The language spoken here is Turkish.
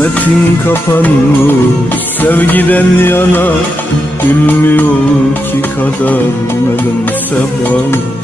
Kısmetin kapanmış sevgiden yana bilmiyor ki kader nedense bana.